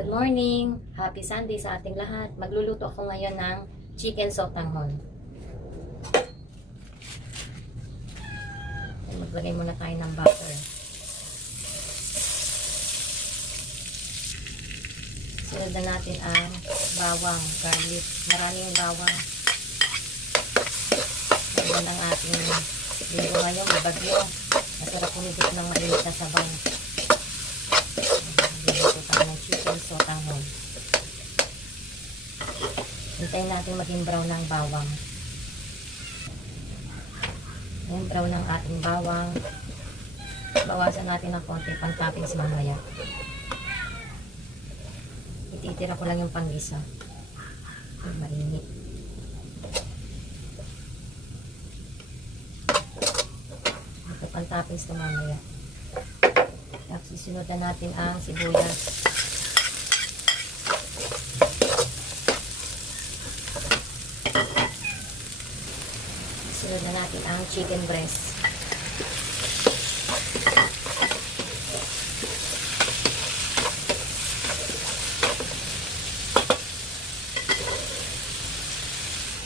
Good morning! Happy Sunday sa ating lahat. Magluluto ako ngayon ng chicken sotanghon. Maglagay muna tayo ng butter. Sunod na natin ang bawang, garlic. Maraming bawang. Ayan ang ating linggo ngayon, may bagyo. Masarap humigit ng mainit na sabaw. Luluto tayo ng chicken sotanghon. Hintayin natin maging brown ng bawang. Ayan, brown ng ating bawang. Bawasan natin ng konti pang-toppings mamaya. Ititira ko lang yung panggisa. Ay, mainit. Ito pang-toppings na mamaya. Tapos isunod na natin ang sibuyas. Isunod na natin ang chicken breast.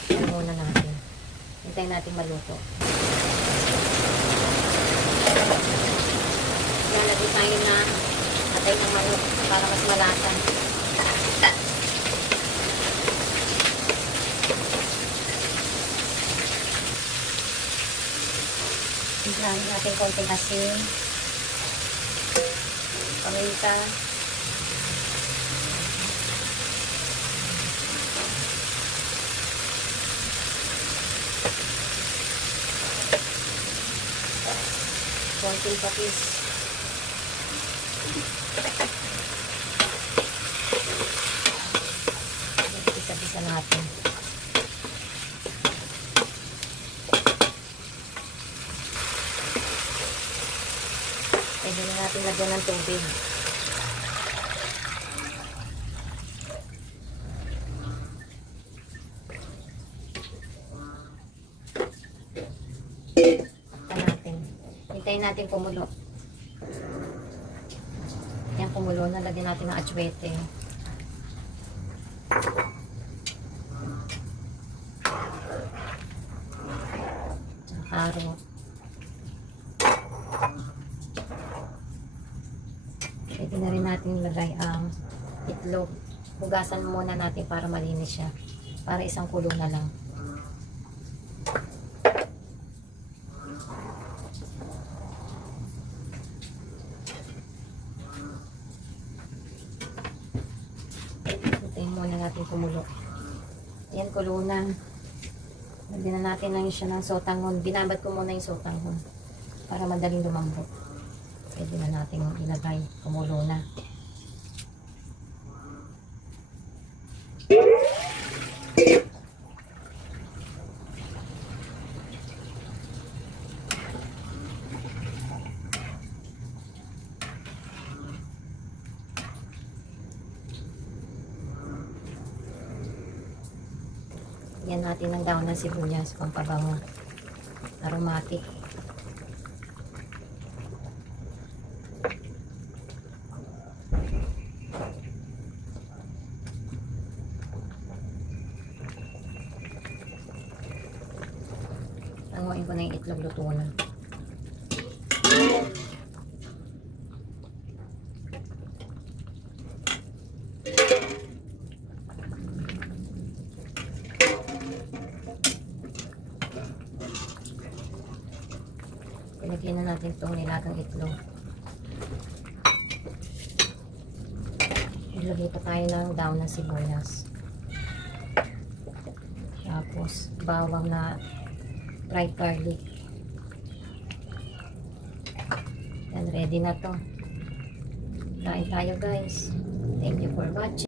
Yan muna natin. Hintayin natin maluto. Lalagay tayo ng atay ng manok para mas malasa. Ihahin natin konting asin, paminta, konting patis. Isa-isa natin. Pwede na natin lagyan ng tubig. Takpan natin. Hintayin natin kumulo. Yan, kumulo na. Lagyan natin ng atsuete. Carrot. Pwede na rin natin ilagay ang itlog. Hugasan muna natin para malinis siya. Para isang kulo na lang. Hintayin muna natin kumulo. Ayan, kulo na. Lagyan na natin lang siya ng sotanghon. Binabad ko muna yung sotanghon para madaling lumambot. Pwede na natin ilagay. Kumulo na. Yan natin ang daon ng sibuyas, pampabango, aromatic. Tanguin ko na yung itlog, luto na. Ilagyan na natin itong nilagang itlog. Ilagay pa tayo ng daon ng sibuyas. Tapos bawang na fried garlic. Yan, ready na to. Kain tayo guys. Thank you for watching.